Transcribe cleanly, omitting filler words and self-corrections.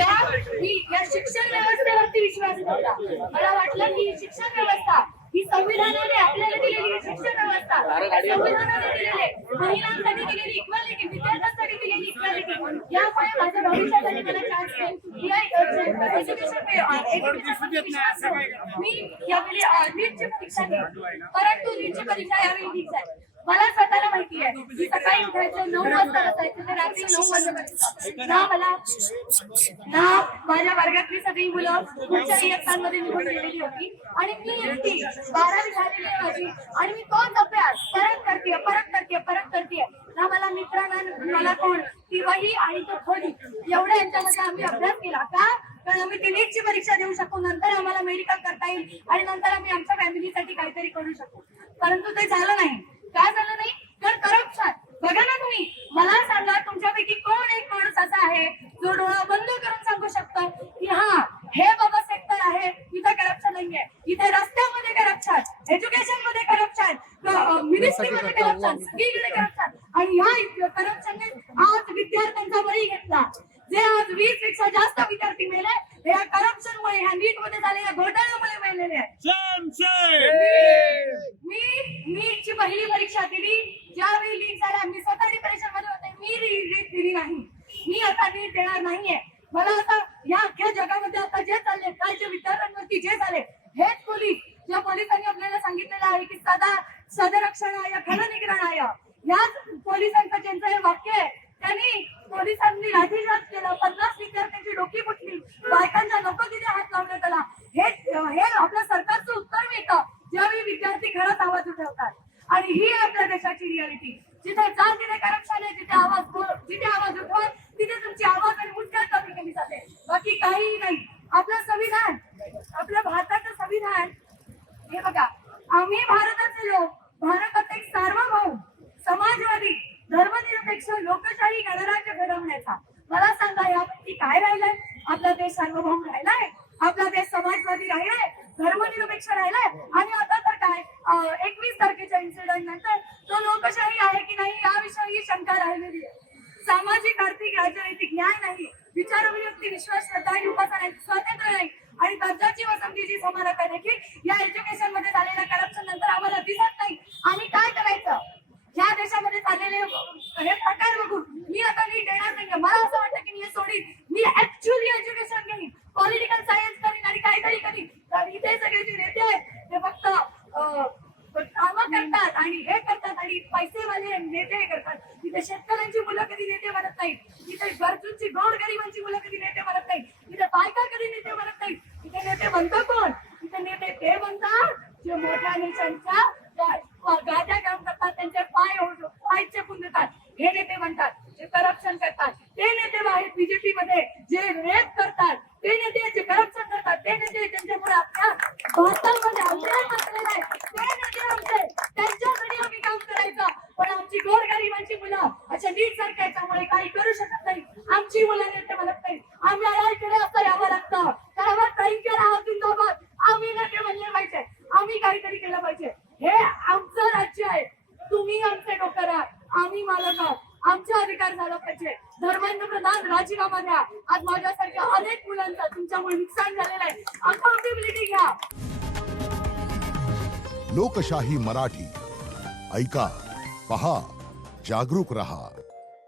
का मी या शिक्षण व्यवस्थेवरती विश्वास ठेवला. मला वाटलं की शिक्षण व्यवस्था ही संविधानाने आपल्याला दिलेली शिक्षण व्यवस्था, संविधानाने दिलेले महिलांसाठी दिलेली इक्वालिटी, विद्यार्थ्यांसाठी दिलेली इक्वालिटी, यामुळे माझ्या भविष्यासाठी मला चान्स मिळेल. मी यावेळी नीटची परीक्षा दिली, परंतु नीटची परीक्षा यावेळी लीक झाली. मला स्वतःला माहिती आहे की सकाळी उठायचं 9 वाजता असायचं ते रात्री 9 वाजेपर्यंत ना माझ्या वर्गातली सगळी मुलं पुढच्या इयत्तांमध्ये निघून गेलेली होती आणि मी एकटी 12वी झालेली माझी आणि मी तोच अभ्यास परत करते ना. मला मित्रांना मला कोण ती वही आणि तो खोली एवढ्या यांच्यामध्ये आम्ही अभ्यास केला. का? कारण आम्ही ती नीटची परीक्षा देऊ शकू, नंतर आम्हाला मेडिकल करता येईल आणि नंतर आम्ही आमच्या फॅमिलीसाठी काहीतरी करू शकू. परंतु ते झालं नाही. का झालं नाही? तर करप्शन. बघा ना तुम्ही, मला सांगा तुमच्यापैकी कोण एक माणूस असा आहे जो डोळा बंद करून सांगू शकतो की हा हे बाबा सेक्टर आहे, इथं करप्शन नाहीये, इथे रस्त्यामध्ये करप्शन, एज्युकेशन मध्ये करप्शन, मिनिस्ट्रीमध्ये करप्शन, सगळीकडे करप्शन. आणि ह्या करप्शनने आज विद्यार्थ्यांचा बळी घेतला. जे आज 20 पेक्षा जास्त विद्यार्थी मेले हे या करप्शनमुळे, ह्या नीट मध्ये झालेल्या घोटाळ्यामुळे मेलेले आहेत. मी नीटची पहिली परीक्षा दिली ज्यावेळी लीक झाला. मी स्वतः डिप्रेशन मध्ये होते. मी नीट दिली नाही. मी आता नीट देणार नाहीये. मला आता या अख्ख्या जगामध्ये आता जे चालले, कालच्या विद्यार्थ्यांवरती जे झाले, हेच पोलीस, ज्या पोलिसांनी आपल्याला सांगितलेलं आहे की सदरक्षणाय खलनिग्रहणाय, याच पोलिसांचं ज्यांचं हे वाक्य आहे, त्यांनी पोलिसांनी लाठीचार्ज केला, 50 विद्यार्थ्यांची डोकी फुटली, बायकांच्या नको तिथे हात लावण्यात आला. हे आपल्या सरकारचं उत्तर मिळतं ज्यावेळी विद्यार्थी खरंच आवाज उठवतात. आणि ही आपल्या देशाची रियालिटी. जिथे जा तिथे करप्शन आहे, जिथे आवाज उठवा तिथे तुमची आवाज आणि मुद्दा कमी केली जाते, बाकी काही नाही. आपलं संविधान, आपल्या भारताचं संविधान हे बघा, आम्ही भारताचे लोक, भारतात एक सार्वभौम समाजवादी धर्मनिरपेक्ष लोकशाही गणराज्य घडवण्याचा. मला सांगा यापैकी काय राहिलंय? आपला देश सार्वभौम राहिलाय, आपला देश समाजवादी राहिलाय, धर्मनिरपेक्ष राहिलाय. आणि आता तर काय 21 तारखेच्या इन्सिडेंट नंतर तो लोकशाही आहे की नाही याविषयी शंका राहिलेली आहे. सामाजिक, आर्थिक, राजनैतिक न्याय नाही, विचार अभिव्यक्ती, विश्वास, श्रद्धा आणि उपासना स्वातंत्र्य नाही आणि दर्जाची व संधीची समानता देखील या एज्युकेशन मध्ये झालेल्या करप्शन नंतर आम्हाला दिसत नाही. आम्ही काय करायचं? या देशामध्ये चाललेले हे प्रकार बघून मी आता नीट देणार नाही. मला असं वाटतं की मी हे सोडीन. मी ऍक्च्युअली एज्युकेशन घेईन, पॉलिटिकल सायन्स करीन आणि काहीतरी करीन. तर इथे सगळे जे नेते आहेत ते फक्त कामं करतात आणि हे करतात आणि पैसेवाले नेते हे करतात. तिथे शेतकऱ्यांची मुलं कधी नेते बनत नाही, तिथे गरजूंची गोरगरिबांची मुलं कधी नेते बनत नाही, तिथे बायका कधी नेते बनत नाही. तिथे नेते बनतो कोण? तिथे नेते ते बनतात जे मोठ्या नेत्यांच्या गाद्या काम करतात, त्यांचे पाय चेपून देतात, हे नेते बनतात. जे करप्शन करतात ते नेते बाहेर बीजेपी मध्ये जे रेप करतात ते नेते, जे करप्शन करतात ते नेते, त्यांच्यामुळे आपल्या भारतामध्ये अन्याय बसलेला आहे ते नेते आमचे. त्यांच्यासाठी आम्ही काम करायचं. पण आमची गोरगरिबांची मुलं अशा नीट सरकारच्यामुळे काही करू शकत नाही. आमची मुलं नेते बनत नाही. आम्हाला इकडे असं यावं लागतं. तर आम्हाला काही केला जिंदाबाद. आम्ही नेते बनले पाहिजे, आम्ही काहीतरी केलं पाहिजे. हे आमचं राज्य आहे. तुम्ही आमचे नोकर आहात, आम्ही मालक आहात. आमचा अधिकार झाला पाहिजे. धर्मेंद्र प्रधान राजीनामा द्या. आज माझ्यासारख्या अनेक मुलांचा तुमच्यामुळे नुकसान झालेलं आहे. अकाउंटेबिलिटी घ्या. लोकशाही मराठी ऐका, पहा, जागरूक रहा.